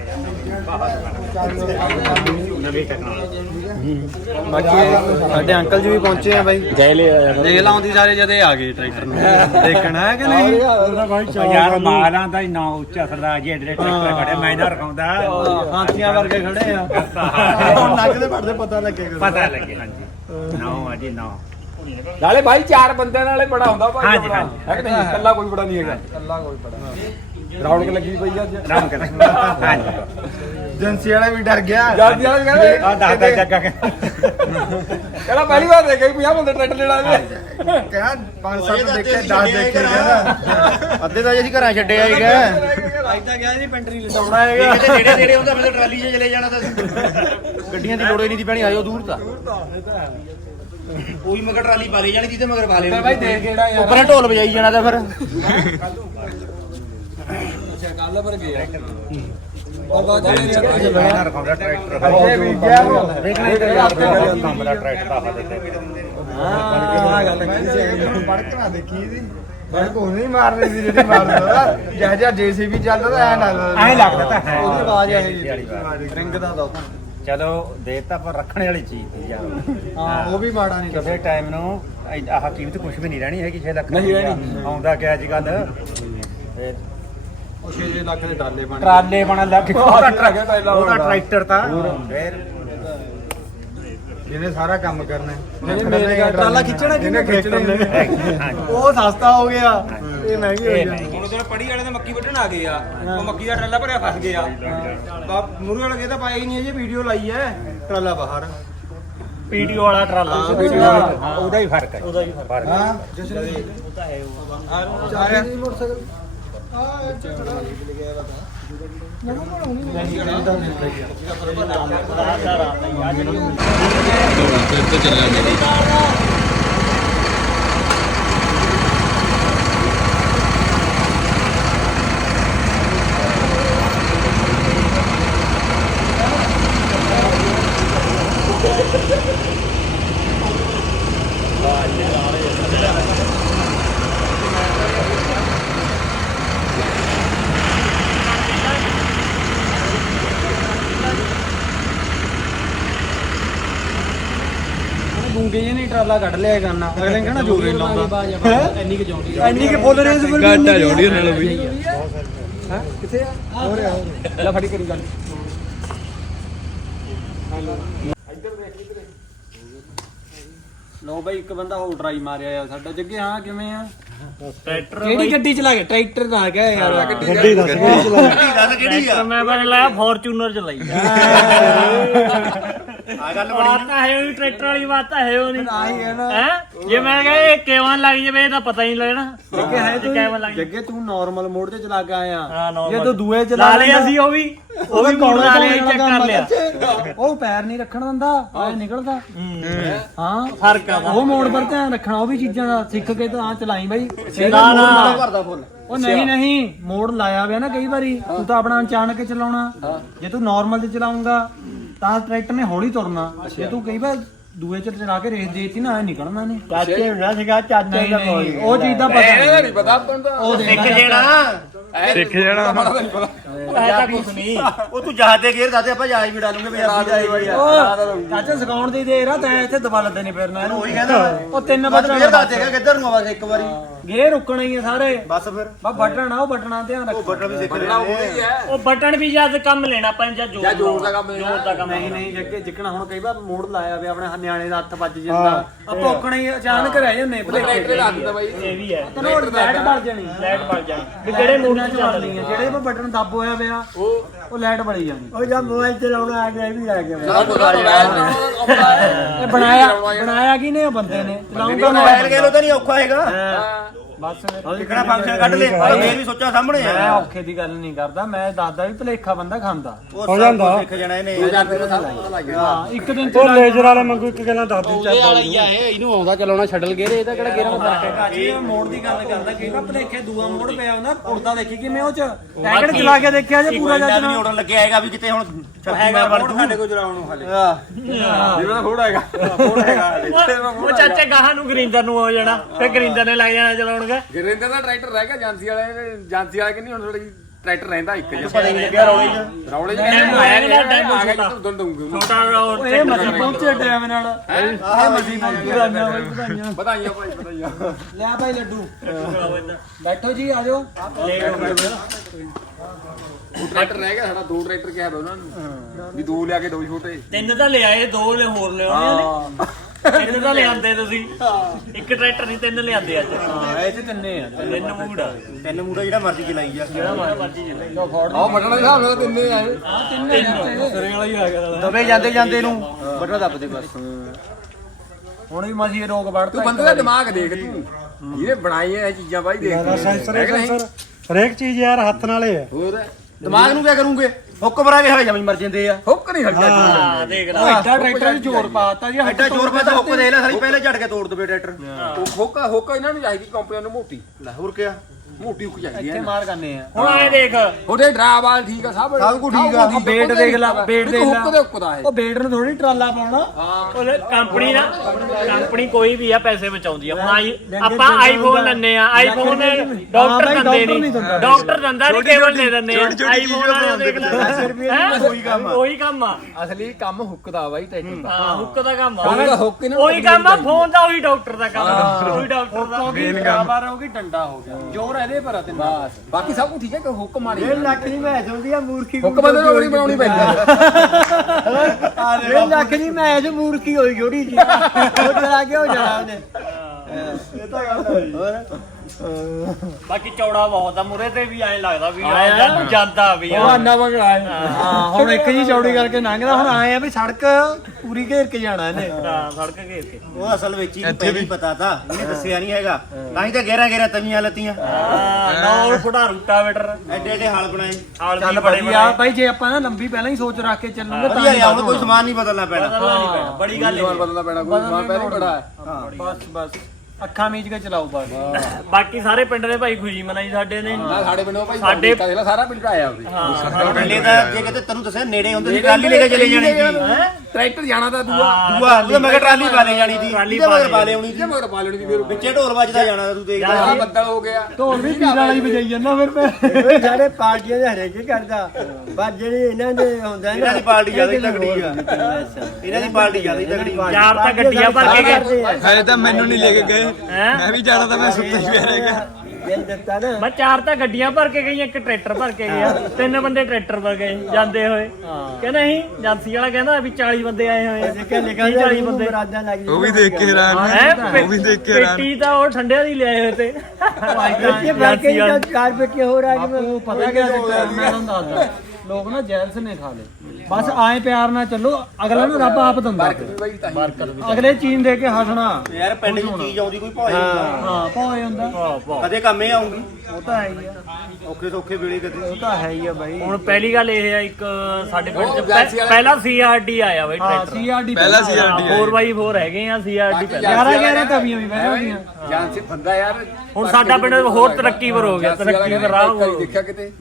ਬਾਕੀ ਸਾਡੇ ਅੰਕਲ ਜੀ ਵੀ ਪਹੁੰਚੇ ਆ ਬਾਈ। ਦੇਖ ਲਾਉਂਦੀ ਸਾਰੇ ਜਦੇ ਆ ਗਏ ਟਰੈਕਟਰ ਨੂੰ। ਦੇਖਣਾ ਹੈ ਕਿ ਨਹੀਂ? ਯਾਰ ਮਾਲਾਂ ਦਾ ਹੀ ਨਾਂ ਉੱਚਾ ਸਰਦਾਰ ਜੀ ਜਿਹੜੇ ਟਰੈਕਟਰ ਖੜੇ ਮੈਂ ਨਾ ਰਖਾਉਂਦਾ। ਹਾਥੀਆਂ ਵਰਗੇ ਖੜੇ ਆ। ਹੁਣ ਨੱਕ ਦੇ ਪੜਦੇ ਪਤਾ ਲੱਗੇਗਾ ਪਤਾ ਲੱਗੇ ਹਾਂਜੀ। ਨਾਂ ਆ ਜੀ ਨਾਂ। ਨਾਲੇ ਭਾਈ ਚਾਰ ਬੰਦਿਆਂ ਨਾਲੇ ਬੜਾ ਹੁੰਦਾ ਭਾਈ ਹਾਂਜੀ, ਆਪਣਾ। ਹਾਂਜੀ। ਹੈ ਕਿ ਨਹੀਂ? ਇਕੱਲਾ ਕੋਈ ਬੜਾ ਨਹੀਂ ਹੈਗਾ। ਅੱਲਾ ਕੋਈ ਪੜਾ ਰੌਣਕ ਲੱਗੀ ਪਈ ਅੱਜ। ਨਾਮ ਕਰ ਹਾਂਜੀ। ਏਜੰਸੀ ਵਾਲਾ ਵੀ ਡਰ ਗਿਆ। ਜਲਦੀ ਵਾਲੇ ਕਹਿੰਦੇ ਆ ਦਾਦਾ ਜੱਗਾ ਕਹਿੰਦਾ ਪਹਿਲੀ ਵਾਰ ਦੇਖਿਆ ਵੀ 50 ਬੰਦੇ ਟਰੈਕਟਰ ਲੈਣਾ ਇਹਨੇ ਕਹਿੰਦਾ ਪੰਜ ਸੱਤ ਦੇਖੇ 10 ਦੇਖੇ ਕਹਿੰਦਾ। ਅੱਧੇ ਤਾਂ ਜੀ ਅਸੀਂ ਘਰਾਂ ਛੱਡੇ ਆਏਗਾ ਅੱਜ ਤਾਂ ਗਿਆ ਨਹੀਂ ਪੈਂਟਰੀ ਲਟਾਉਣਾ ਇਹ ਕਿਤੇ ਨੇੜੇ ਨੇੜੇ ਹੁੰਦਾ ਫਿਰ ਟਰਾਲੀ 'ਚ ਚਲੇ ਜਾਣਾ ਤਾਂ ਗੱਡੀਆਂ ਦੀ ਲੋੜ ਹੀ ਨਹੀਂ ਦੀ ਪੈਣੀ ਆਇਓ ਦੂਰ ਤਾਂ। ਉਹੀ ਮਗਰ ਟਰਾਲੀ ਪਾ ਲਈ ਜਾਣੀ ਜਿਹਦੇ ਮਗਰ ਪਾ ਲੈ ਭਾਈ ਦੇਖ ਕਿਹੜਾ ਯਾਰ। ਉੱਪਰ ਢੋਲ ਵਜਾਈ ਜਾਣਾ ਤਾਂ ਫਿਰ। ਕੱਲ ਪਰ ਗਿਆ ਮੈਂ ਨਾ ਰਖਾਉਂਦਾ ਟਰੈਕਟਰ ਅੱਗੇ ਵੀ ਗਿਆ ਉਹ ਦੇਖਣਾ ਹੀ ਯਾਰ ਕੰਮ ਦਾ ਟਰੈਕਟਰ ਆ ਦਿੱਤੇ ਹਾਂ ਗੱਲ ਕੀ ਬੜਕਣਾ ਦੇਖੀ ਸੀ ਬੜਕ ਉਹ ਨਹੀਂ ਮਾਰ ਰਹੀ ਸੀ ਜਿਹੜੀ ਮਾਰਦਾ ਜਿਹਾ ਜਿਹਾ ਜੇਸੀਬੀ ਚੱਲਦਾ ਤਾਂ ਐ ਲੱਗਦਾ ਐਂ ਲੱਗਦਾ ਤਾਂ ਹੈ। ਉਹਦੀ ਆਵਾਜ਼ ਆਈ ਜੀ ਰਿੰਗ ਦਾ ਦੋ ਚਲੋ ਦੇਤਾ ਪਰ ਰੱਖਣ ਵਾਲੀ ਚੀਜ਼ ਯਾਰ। ਹਾਂ ਉਹ ਵੀ ਮਾੜਾ ਨਹੀਂ ਕਿਸੇ ਟਾਈਮ ਨੂੰ ਆਹ ਕੀਮਤ ਕੁਝ ਵੀ ਨਹੀਂ ਰਹਿਣੀ ਹੈਗੀ 6 ਲੱਖ ਨਹੀਂ। ਆਉਂਦਾ ਕਿ ਅੱਜ ਕੱਲ ਉਹ 6 ਲੱਖ ਦੇ ਟਰਾਲੇ ਬਣ ਟਰਾਲੇ ਬਣ ਲੱਗ ਗਏ। ਉਹਦਾ ਟਰੱਕ ਟਰਾਲਾ ਉਹਦਾ। ਟਰੈਕਟਰ ਤਾਂ। ਫਿਰ ਜਿਹਨੇ ਸਾਰਾ ਕੰਮ ਕਰਨਾ। ਜਿਹਨੇ ਗੱਲ ਟਰਾਲਾ ਖਿੱਚਣਾ ਕਿਹਨੇ ਖਿੱਚਣਾ? ਉਹ ਸਸਤਾ ਹੋ ਗਿਆ। ਇਹ ਮਹਿੰਗੀ ਹੋ ਨਹੀਂ ਹੁਣ ਜਦੋਂ ਪੜੀ ਵਾਲੇ ਦੇ ਮੱਕੀ ਵੱਢਣ ਆ ਗਏ ਆ ਉਹ ਮੱਕੀ ਦਾ ਟਰਾਲਾ ਭਰਿਆ ਫਸ ਗਿਆ। ਬਾ ਮੁਰੂ ਵਾਲੇ ਤਾਂ ਪਾਇਆ ਹੀ ਨਹੀਂ ਅਜੇ ਵੀਡੀਓ ਲਾਈ ਐ ਟਰਾਲਾ ਬਾਹਰ। ਪੀਡੀਓ ਵਾਲਾ ਟਰਾਲਾ। ਹਾਂ, ਉਹਦਾ ਹੀ। ਫ਼ਰਕ ਹੈ। ਉਹਦਾ ਹੀ ਫ਼ਰਕ ਹੈ। ਹਾਂ ਚਾਰੇ ਦੀ ਮੋਟਰਸਾਈਕਲ ਗੁੰਗੇ ਜਿਹੇ ਨੇ ਟਰਾਲਾ ਕੱਢ ਲਿਆ ਕਰਨਾ ਅਗਲੇ ਨੇ ਕਹਿਣਾ ਜੋਰੇ ਲਾਉਂਦਾ ਇੰਨੀ ਕਿ ਜੌਂਡੀ ਇੰਨੀ ਕਿ ਫੁੱਲ ਰੇਸ ਫਿਰ ਗਾਟਾ ਜੌਂਡੀ ਨਾਲ ਵੀ। ਕਿੱਥੇ ਆ? ਹੋ ਰਿਹਾ ਹੋ ਰਿਹਾ। ਲੈ ਫੜੀ ਕਰੀ ਗੱਲ। ਲੋ ਬਾਈ ਇੱਕ ਬੰਦਾ ਹੋਰ ਟਰਾਈ ਮਾਰਿਆ ਆ ਸਾਡਾ। ਜੱਗੇ ਹਾਂ ਕਿਵੇਂ ਆ? ਟਰੈਕਟਰ ਕਿਹੜੀ ਗੱਡੀ ਚਲਾ ਗਿਆ ਟਰੈਕਟਰ ਨਾ ਗਿਆ ਯਾਰ। ਗੱਡੀ ਗੱਲ ਕਿਹੜੀ ਆ ਮੈਂ ਬਣ ਲਾਇਆ ਫੋਰਚੂਨਰ ਚਲਾਈ। ਆ ਗੱਲ ਬਾਤ ਤਾਂ ਹੈ ਉਹ ਟਰੈਕਟਰ ਵਾਲੀ ਬਾਤ ਤਾਂ ਹੈ ਉਹ ਨਹੀਂ। ਆਹੀ ਹੈ ਨਾ। ਹੈ? ਜੇ ਮੈਂ ਕਹਾਂ ਇਹ ਕਿਵੇਂ ਲੱਗ ਜਾਵੇ ਇਹਦਾ ਪਤਾ ਹੀ ਨਹੀਂ ਲੱਗਣਾ। ਜੱਗੇ ਹੈ ਜਾਵੇ। ਜੱਗੇ ਤੂੰ ਨਾਰਮਲ ਮੋਡ ਤੇ ਚਲਾ ਕੇ ਆਇਆ। ਜੇ ਤੂੰ ਦੂਏ ਚ ਲਾ ਲਿਆ ਸੀ ਉਹ ਵੀ। ਉਹ ਵੀ ਮੋੜ ਲਾ ਲਿਆ ਚੈੱਕ ਕਰ ਲਿਆ। ਉਹ ਪੈਰ ਨਹੀਂ ਰੱਖਣ ਦਿੰਦਾ ਐ ਨਿਕਲਦਾ। ਹਾਂ। ਫ਼ਰਕ ਆ ਉਹ ਮੋੜ ਪਰ ਧਿਆਨ ਰੱਖਣਾ ਉਹ ਵੀ ਚੀਜ਼ਾਂ ਦਾ ਸਿੱਖ ਕੇ ਤਾਂ ਚਲਾਈ ਬਾਈ। ਨਾ ਨਾ। ਭਰਦਾ ਫੁੱਲ। ਉਹ ਨਹੀਂ ਨਹੀਂ ਮੋੜ ਲਾਇਆ ਹੋਇਆ ਨਾ ਕਈ ਵਾਰੀ। ਤੂੰ ਤਾਂ ਆਪਣਾ ਅਚਾਨਕ ਚਲਾਉਣਾ। ਜੇ ਤੂੰ ਨਾਰਮਲ ਤੇ ਚਲਾਉਂਗਾ ਤਾਂ ਟਰੈਕਟਰ ਨੇ ਹੌਲੀ ਤੁਰਨਾ। ਜੇ ਤੂੰ ਕਈ ਵਾਰ ਦੂਏ ਚ ਚਲਾ ਕੇ ਰੇਸ ਦੇਤੀ ਨਾ ਐ ਨਿਕਲਣਾ ਨਹੀਂ। ਚਾਚੇ ਹੁੰਦਾ ਸੀਗਾ ਚਾਚੇ ਦਾ ਉਹ ਚੀਜ਼ ਦਾ ਪਤਾ ਨਹੀਂ। ਪਤਾ ਆਪਾਂ ਨੂੰ ਤਾਂ। ਉਹ ਦੇਖਦਾ ਜਿਹੜਾ ਸਿੱਖ ਜਾਣਾ ਤਾਂ ਨਹੀਂ ਪਤਾ। ਐਸਾ ਕੁਝ ਨਹੀਂ। ਉਹ ਤੂੰ ਜਹਾਜ਼ ਤੇ ਗੇਰ ਦੱਸਦੇ ਆਪਾਂ ਜਹਾਜ਼ ਵੀ ਡਾਲੂਗੇ ਪੰਜਾਬੀ ਜਹਾਜ਼ ਉਹ ਚਾਚਾ ਸਿਖਾਉਣ ਦੀ ਦੇਰ ਆ ਤੈਂ ਇੱਥੇ ਦਬਾ ਲੱਦੇ ਨਹੀਂ ਫਿਰਨਾ ਇਹਨੂੰ। ਉਹੀ ਕਹਿੰਦਾ ਉਹ ਤਿੰਨ ਬਸ ਬਟਨ ਫੇਰ ਦੱਸ ਦੇਗਾ ਕਿੱਧਰ ਨੂੰ ਆਵਾਜ਼ ਇੱਕ ਵਾਰੀ? ਗੇ ਰੁਕਣਾ ਹੀ ਆ ਸਾਰੇ। ਬਸ ਫਿਰ। ਬਾ ਬਟਨ ਆ ਉਹ ਬਟਨਾਂ ਧਿਆਨ ਰੱਖ ਉਹ ਬਟਨ ਵੀ ਸਿੱਖ ਲੈਣੇ। ਉਹੀ ਹੈ। ਉਹ ਬਟਨ ਵੀ ਜਦ ਕੰਮ ਲੈਣਾ ਪੈਂ ਜਾਂ ਜੋੜ ਜਾਂ ਜੋੜ ਦਾ ਕੰਮ ਜੋੜ ਦਾ ਕੰਮ ਨਹੀਂ ਨਹੀਂ ਜੱਗੇ ਜਿੱਕਣਾ ਹੁਣ ਕਈ ਵਾਰ ਮੋੜ ਲਾਇਆ ਵੀ ਆਪਣੇ ਨਿਆਣੇ ਦਾ ਹੱਥ ਵੱਜ ਜਾਂਦਾ। ਆ ਭੋਕਣਾ ਹੀ ਅਚਾਨਕ ਰਹਿ ਜਾਂਦੇ ਟਰੈਕਟਰ ਭਲੇਖੇ ਲਾ ਦਿੰਦਾ ਬਾਈ। ਇਹ ਵੀ ਹੈ। ਤੈਨੂੰ ਲਾਈਟ ਬਲ ਜਾਣੀ। ਲਾਈਟ ਬਲ ਜਾਣੀ। ਵੀ ਜਿਹੜੇ ਮੋੜਾਂ ਚ ਚੱਲਣੀ ਆ ਜਿਹੜੇ ਪਰ ਬਟਨ ਦੱਬ ਹੋਇਆ ਪਿਆ ਉਹ ਉਹ ਲਾਈਟ ਬਲੀ ਜਾਣੀ ਉਹ ਜਦ ਮੋਬਾਈਲ ਚਲਾਉਣਾ ਆ ਗਿਆ ਇਹ ਵੀ ਆ ਗਿਆ ਇਹ ਬਣਾਇਆ ਬਣਾਇਆ ਕੀ ਨੇ ਉਹ ਬੰਦੇ ਨੇ? ਚਲਾਉਂਦਾ ਮੋਬਾਈਲ ਗੇਲੋ ਤਾਂ ਨਹੀਂ ਔਖਾ ਹੈਗਾ। ਬਸ ਕਿਹੜਾ ਫੰਕਸ਼ਨ ਕੱਢ ਲੈ ਪਰ ਮੈਂ ਵੀ ਸੋਚਿਆ ਸਾਹਮਣੇ ਮੈਂ ਆ ਔਖੇ ਦੀ ਗੱਲ ਨਹੀਂ ਕਰਦਾ ਮੈਂ ਦੱਸਦਾ ਵੀ ਭਲੇਖਾ ਬੰਦਾ ਖਾਂਦਾ। ਹੋ ਜਾਂਦਾ। ਸਿੱਖ ਜਾਣਾ ਇਹਨੇ। 2000 ਰੁਪਏ ਦਾ ਸਾਰਾ ਪਤਾ ਲੱਗ ਗਿਆ ਹਾਂ ਇੱਕ ਦਿਨ ਚ ਲੇਜ਼ਰ ਵਾਲੇ ਮੰਗੂ ਇੱਕ ਗੱਲਾਂ ਦੱਸ ਦੀ ਉਹਦੇ ਵਾਲਾ ਹੀ ਆ ਇਹ ਇਹਨੂੰ ਆਉਂਦਾ ਚਲਾਉਣਾ ਛੱਡਲ ਗੇਰੇ ਇਹਦਾ ਕਿਹੜਾ ਗੇਰਾਂ ਫ਼ਰਕ ਹੈ? ਕਾਜੀ ਇਹ ਮੋੜ ਦੀ ਗੱਲ ਕਰਦਾ ਕਈ ਵਾਰ ਭਲੇਖੇ ਦੂਆ ਮੋੜ ਪਿਆ ਹੁੰਦਾ ਉੜਦਾ ਦੇਖੀ ਕਿਵੇਂ ਉਹ ਚ? ਟੈਕਟ ਚਲਾ ਕੇ ਦੇਖਿਆ ਜੇ ਪੂਰਾ ਜੱਜ ਨਹੀਂ ਉਡਣ ਲੱਗਿਆ ਹੈਗਾ ਵੀ ਕਿਤੇ ਹੁਣ ਛੱਤੀ ਮਾਰ ਮਾਰ ਸਾਡੇ ਕੋਲ ਚਲਾਉਣ ਨੂੰ ਹਾਲੇ। ਜਿਹਨਾਂ ਦਾ ਥੋੜਾ ਹੈਗਾ। ਉਹ ਉਹ ਚਾਚੇ ਗਾਹਾਂ ਨੂੰ ਗਰਿੰਦਰ ਨੂੰ ਹੋ ਜਾਣਾ ਫਿਰ ਗਰਿੰਦਰ ਨੇ ਲੱਗ ਜਾਣਾ ਚਲਾਉਣਗੇ ਗਰਿੰਦਰ ਦਾ ਟਰੈਕਟਰ ਰਹਿ ਗਿਆ ਏਜੰਸੀ ਵਾਲੇ ਨੇ ਏਜੰਸੀ ਵਾਲੇ ਕਿ ਨਹੀਂ ਹੁਣ ਥੋੜੀ ਟਰੈਕਟਰ ਰਹਿੰਦਾ ਇੱਕ ਜਿਹਾ। ਪਤਾ ਨਹੀਂ ਲੱਗਿਆ ਰੌਲੇ 'ਚ। ਰੌਲੇ ਟਾਈਮ ਆਇਆ ਕਿ ਨਾ, ਟਾਈਮ ਆ ਗਿਆ ਤੁਹਾਨੂੰ ਦਊਂਗੇ ਛੋਟਾ ਇਹ ਮਸੀ ਪਹੁੰਚੇ ਡਰਾਈਵ ਨਾਲ। ਇਹ ਮਸੀ ਪਹੁੰਚੇ ਵਧਾਈਆਂ ਬਾਈ ਵਧਾਈਆਂ। ਵਧਾਈਆਂ ਭਾਈ ਵਧਾਈਆਂ। ਲੈ ਭਾਈ ਲੱਡੂ। ਬੈਠੋ ਜੀ ਆ ਜਾਓ। ਟਰੈਕਟਰ ਰਹਿ ਗਿਆ ਸਾਡਾ ਦੋ ਟਰੈਕਟਰ ਕਿਹਾ ਉਹਨਾਂ ਨੂੰ। ਵੀ ਦੋ ਲਿਆ ਕੇ ਦੋ ਛੋਟੇ। ਤਿੰਨ ਤਾਂ ਲੈ ਆਏ ਦੋ ਹੋਰ ਲਿਆਉਣੇ ਨੇ ਤਿੰਨ ਤਾਂ ਲਿਆਂਦੇ ਤੁਸੀਂ। ਇੱਕ ਟਰੈਕਟਰ ਨਹੀਂ ਤਿੰਨ ਲਿਆਂਦੇ ਅੱਜ। ਹਾਂ ਇਹ ਤੇ ਤਿੰਨੇ ਆ। ਤਿੰਨ ਆ ਤਿੰਨ ਮੂੜਾ ਜਿਹੜਾ ਮਰਜ਼ੀ ਚਲਾਈ ਜਾ। ਆਹ ਮਟਣ ਦੇ ਹਿਸਾਬ ਨਾਲ ਤਿੰਨੇ ਆਏ ਸਰੇ ਵਾਲਾ ਹੀ ਆ ਗਿਆ। ਦਬੇ ਜਾਂਦੇ ਜਾਂਦੇ ਨੂੰ ਬਟਨ ਦੱਬਦੇ ਬਸ। ਹੁਣ ਵੀ ਮਸੀ ਰੋਗ ਵੜਤਾ ਤੂੰ ਬੰਦੇ ਦਾ ਦਿਮਾਗ ਦੇਖ ਤੂੰ। ਇਹਨੇ ਬਣਾਈਆਂ ਇਹ ਚੀਜ਼ਾਂ ਬਾਈ ਦੇਖ। ਸੈਂਸਰ ਹੈ? ਹਰੇਕ ਚੀਜ਼ ਯਾਰ ਹੱਥ ਨਾਲ ਹੀ ਹੈ ਹੋਰ? ਦਿਮਾਗ ਨੂੰ ਕੀ ਕਰੂੰਗੇ? ਹੁੱਕ ਬਰਾ ਕੇ ਹਾਲੇ ਜਮੀ ਮਰ ਜਾਂਦੇ ਆ। ਹੁੱਕ ਨਹੀਂ ਹਟਦਾ ਹਾਂ ਦੇਖ ਲੈ। ਉਹ ਐਡਾ ਟਰੈਕਟਰ 'ਚ ਜ਼ੋਰ ਪਾਤਾ ਜੀ ਐਡਾ ਜ਼ੋਰ ਪਾ ਤਾਂ ਹੁੱਕ ਦੇ ਲੈ ਸਾਲੀ ਪਹਿਲੇ ਝੜ ਕੇ ਤੋੜ ਦਵੇ ਟਰੈਕਟਰ। ਉਹ ਹੁੱਕ ਹੁੱਕ ਇਹਨਾਂ ਨੂੰ ਚਾਹੀਦੀ ਕੰਪਨੀਆਂ ਨੂੰ ਮੋਟੀ। ਲੈ ਹੋਰ ਕਿਆ? ਮੋਟੀ ਹੁੱਕ ਚਾਹੀਦੀ ਇੱਥੇ ਹੈ ਮਾਰ ਕਰਨੇ ਆ। ਹੁਣ ਆਏ ਦੇਖ। ਉਹਦੇ ਡਰਾਵਾਲ ਠੀਕ ਆ ਸਭ ਸਭ ਕੁਝ ਠੀਕ ਆ। ਬੇਟ ਦੇਖ ਲਾ ਬੇਟ ਦੇਖ ਹੁੱਕ ਦੇ ਲਾ। ਹੁੱਕ ਦਾ ਹੈ ਉਹ ਬੇਟ ਨੂੰ ਥੋੜੀ ਟਰਾਲਾ ਪਾਉਣਾ। ਉਹ ਕੰਪਨੀ ਨਾ ਕੰਪਨੀ ਕੋਈ ਵੀ ਆ ਪੈਸੇ ਬਚਾਉਂਦੀ ਆ। ਹੁਣ ਆਈ ਆਪਾਂ ਆਈਫੋਨ ਲੈਣੇ ਆ। ਆਈਫੋਨ ਡਾਕਟਰ ਦਿੰਦੇ ਨਹੀਂ। ਡਾਕਟਰ ਦਿੰਦਾ ਨਹੀਂ ਕੇਵਲ ਦੇ ਦਿੰਦੇ ਆ। ਆਈਫੋਨ ਵਾਲਿਆਂ ਦੇਖ ਲੈ? ਉਹੀ ਕੰਮ ਆ। ਉਹੀ ਕੰਮ ਆ। ਅਸਲੀ ਕੰਮ ਹੁੱਕ ਦਾ ਬਾਈ ਟਰੈਕਟਰ ਦਾ ਹਾਂ ਹੁੱਕ ਦਾ ਕੰਮ ਆ। ਹੁੱਕ ਇਹਨਾਂ ਨੂੰ ਉਹੀ ਕੰਮ ਆ ਫੋਨ ਦਾ ਉਹੀ ਡਾਕਟਰ ਦਾ ਕੰਮ ਆ। ਉਹੀ ਡਾਕਟਰ ਦਾ। ਮੇਨ ਕੰਮ। ਬਾਰ ਹੋ ਗਈ ਡੰਡਾ ਹੋ ਗਿਆ। ਜ਼ੋਰ ਇਹਦੇ ਪਰ ਆ ਤੈਨੂੰ ਬਸ। ਬਾਕੀ ਸਭ ਕੁਝ ਠੀਕ ਹੈ ਕਿ ਹੁੱਕ ਮਾੜੀ ਇਹ ਲੱਖ ਦੀ ਮੈਚ ਹੁੰਦੀ ਆ ਮੂਰਖੀ ਹੁੱਕ ਬੰਦੇ ਨੂੰ ਬੜੀ ਬਣਾਉਣੀ ਪੈਂਦੀ ਇਹ ਲੱਖ ਦੀ ਮੈਚ ਮੂਰਖੀ ਹੋਈ ਥੋੜੀ ਜੀ ਉਹ ਚਲਾ ਕੇ ਹੋ। ਜਾਣਾ ਉਹਨੇ ਬਾਕੀ ਚੌੜਾ ਬਹੁਤ ਆ ਮੁਰੇ ਤੇ ਵੀ ਐਂ ਲੱਗਦਾ ਵੀ ਆਇਆ ਜਾਂਦਾ ਵੀ ਆ। ਆਨਾ ਮੰਗਣਾ ਹਾਂ। ਹੁਣ ਇੱਕ ਜੀ ਚੌੜੀ ਕਰਕੇ ਲੰਘਦਾ ਹੁਣ ਆਏ ਆ ਵੀ ਸੜਕ ਪੂਰੀ ਘੇਰ ਕੇ ਜਾਣਾ ਇਹਨੇ। ਹਾਂ ਸੜਕ ਘੇਰ ਕੇ। ਉਹ ਅਸਲ ਵਿੱਚ ਹੀ ਪਹਿਲਾਂ ਹੀ ਪਤਾ ਤਾਂ ਇਹਨੇ ਦੱਸਿਆ ਨਹੀਂ ਹੈਗਾ। ਤਾਂ ਹੀ ਤਾਂ ਗੇਰਾ ਗੇਰਾ ਤਵੀਆਂ ਲੱਤੀਆਂ। ਹਾਂ ਨੌ ਫੁੱਟਾ ਰੂਟਾਵੇਟਰ ਐਡੇ ਐਡੇ ਹਾਲ ਬਣਾਏ। ਹਾਲ ਚੱਲ ਵੀ ਬੜੇ ਵਧੀਆ ਬਾਈ ਜੇ ਆਪਾਂ ਨਾ ਲੰਬੀ ਪਹਿਲਾਂ ਹੀ ਸੋਚ ਰੱਖ ਕੇ ਚੱਲੂਗੇ ਤਾਂ ਵਧੀਆ ਰਿਹਾ ਹੁਣ ਕੋਈ ਸਮਾਨ ਨਹੀਂ ਬਦਲਣਾ ਪੈਣਾ। ਬਦਲਣਾ ਨਹੀਂ ਪੈਣਾ ਬੜੀ ਗੱਲ ਸਮਾਨ ਹੈ ਬਦਲਣਾ ਪੈਣਾ ਕੋਈ ਸਮਾਨ ਪਹਿਲਾਂ ਹੀ ਬੜਾ ਹੈ ਬਸ ਬਸ। ਅੱਖਾਂ ਮੀਚ ਕੇ ਚਲਾਓ ਬਸ ਬਾਕੀ ਸਾਰੇ ਪਿੰਡ ਦੇ ਭਾਈ ਖੁਸ਼ੀ ਮਨਾਈ ਸਾਡੇ ਨੇ। ਨਾ ਸਾਡੇ ਪਿੰਡੋਂ ਭਾਈ ਸਾਡੇ- ਸਾਡੇ ਦੇਖ ਸਾਰਾ ਪਿੰਡ ਆਇਆ ਉਹਦੇ ਹਾਂ ਪਹਿਲੇ ਤਾਂ ਜੇ ਕਿਤੇ ਤੈਨੂੰ ਦੱਸਿਆ ਨੇੜੇ ਹੁੰਦੇ ਸੀ ਟਰਾਲੀ ਲੈ ਕੇ ਚਲੇ ਜਾਣੀ ਸੀ। ਟਰੈਕਟਰ ਜਾਣਾ ਤਾਂ ਦੂਆ ਦੂਆ ਉਹਦੇ ਮਗਰ ਟਰਾਲੀ ਪਾ ਲੈ ਜਾਣੀ ਸੀ। ਟਰਾਲੀ ਇਹਦੇ ਪਾ ਮਗਰ ਲੈ ਪਾ ਲੈ ਆਉਣੀ ਜੇ ਸੀ। ਮਗਰ ਪਾ ਲੈਣੀ ਦੀ ਫਿਰ ਵਿੱਚੇ ਢੋਲ ਵੱਜਦਾ ਜਾਣਾ ਤਾਂ ਤੂੰ ਦੇਖ ਲੈ। ਆ ਬੱਦਲ ਹੋ ਗਿਆ। ਢੋਲ ਵੀ ਪੀਰ ਵਾਲਾ ਹੀ ਵਜਾਈ ਜਾਂਦਾ ਫਿਰ ਮੈਂ। ਸਾਰੇ ਪਾਰਟੀਆਂ ਦੇ ਹਰੇਕ ਹੀ ਕਰਦਾ। ਬਸ ਜਿਹੜੇ ਇਹਨਾਂ ਦੇ ਹੁੰਦਾ ਇਹਨਾਂ ਦੀ ਪਾਰਟੀ ਜ਼ਿਆਦਾ ਹੀ ਤਗੜੀ ਆ। ਇਹਨਾਂ ਦੀ ਪਾਰਟੀ ਜ਼ਿਆਦਾ ਹੀ ਤਗੜੀ ਆ। ਚਾਰ ਤਾਂ ਗੱਡੀਆਂ ਭਰ ਕੇ ਗਏ ਹਲੇ ਤਾਂ ਮੈਨੂੰ ਨਹੀਂ ਲੈ ਕੇ ਗਏ। ਮੈਂ ਵੀ ਜਾਣਾ ਤਾਂ ਮੈਂ ਸੁੱਤਾ ਹੀ ਪਿਆ ਰਹੇਗਾ ਦਿਲ ਦਿੱਤਾ ਨਾ। ਮੈਂ ਚਾਰ ਤਾਂ ਗੱਡੀਆਂ ਭਰ ਕੇ ਗਈਆਂ ਇੱਕ ਟਰੈਕਟਰ ਭਰ ਕੇ ਗਿਆ। ਤਿੰਨ ਬੰਦੇ ਟਰੈਕਟਰ ਪਰ ਗਏ ਜਾਂਦੇ ਹੋਏ। ਕਹਿੰਦਾ ਨਹੀਂ? ਏਜੰਸੀ ਵਾਲਾ ਕਹਿੰਦਾ ਵੀ 40 ਬੰਦੇ ਆਏ ਹੋਏ। ਆ ਕਿ ਲਿਖਾ 40 ਬੰਦੇ ਉਹ ਵੀ ਦੇਖ ਕੇ ਹੈਰਾਨ ਹੈ? ਉਹ ਵੀ ਦੇਖ ਕੇ ਹੈਰਾਨ ਪੇਟੀ ਤਾਂ ਉਹ ਠੰਡਿਆਂ ਦੀ ਲਿਆਏ ਹੋਏ ਤੇ। ਇਹ ਬਾਕੀ ਚਾਰ ਪੇਟੀਆਂ ਹੋਰ ਆ ਗਈਆਂ ਪਤਾ ਮੈਂ ਦੱਸਦਾ। ਲੋਕ ਨਾ ਜੈਲਸ ਨੇ ਖਾ ਲੇ ਬਸ ਆਏ ਪਿਆਰ ਨਾਲ ਚੱਲੋ ਅਗਲਾ ਨੂੰ ਰੱਬ ਆਪ ਦਿੰਦਾ। ਭਾਈ ਤਾਂ ਹੀ। ਅਗਲੇ ਚੀਨ ਦੇ ਕੇ ਹੱਸਣਾ। ਯਾਰ ਪਿੰਡ 'ਚ ਚੀਜ਼ ਆਉਂਦੀ ਕੋਈ ਭਾਏ ਹਾਂ ਭਾਵੇਂ ਹੁੰਦਾ। ਕਦੇ ਕੰਮ ਇਹ ਆਉਂਗੀ। ਉਹ ਤਾਂ ਹੈ ਹੀ ਆ। ਔਖੇ ਸੌਖੇ ਵੇਲੇ ਕਦੇ। ਉਹ ਤਾਂ ਹੈ ਹੀ ਆ ਬਾਈ। ਹੁਣ ਪਹਿਲੀ ਗੱਲ ਇਹ ਹੈ ਇੱਕ ਸਾਡੇ ਪਿੰਡ ਚ ਪਹਿਲਾ ਸੀਆਰਡੀ ਆਇਆ ਬਈ ਹਾਂ ਟਰੈਕਟਰ ਸੀਆਰਡੀ ਪਹਿਲਾ CRD 4x4 ਹੈਗੇ ਆ ਸੀਆਰਡੀ ਪਹਿਲਾਂ। 11 11 ਤਵੀਆਂ ਵੀ ਬਹਿ ਗਈਆਂ ਜਾਨ ਸੀ ਬੰਦਾ ਯਾਰ ਹੁਣ ਸਾਡਾ ਪਿੰਡ ਹੋਰ ਤਰੱਕੀ ਪਰ ਹੋ ਗਿਆ ਤਰੱਕੀ ਪਰ ਰਾਹ ਹੋ ਦੇਖਿਆ ਕਿਤੇ?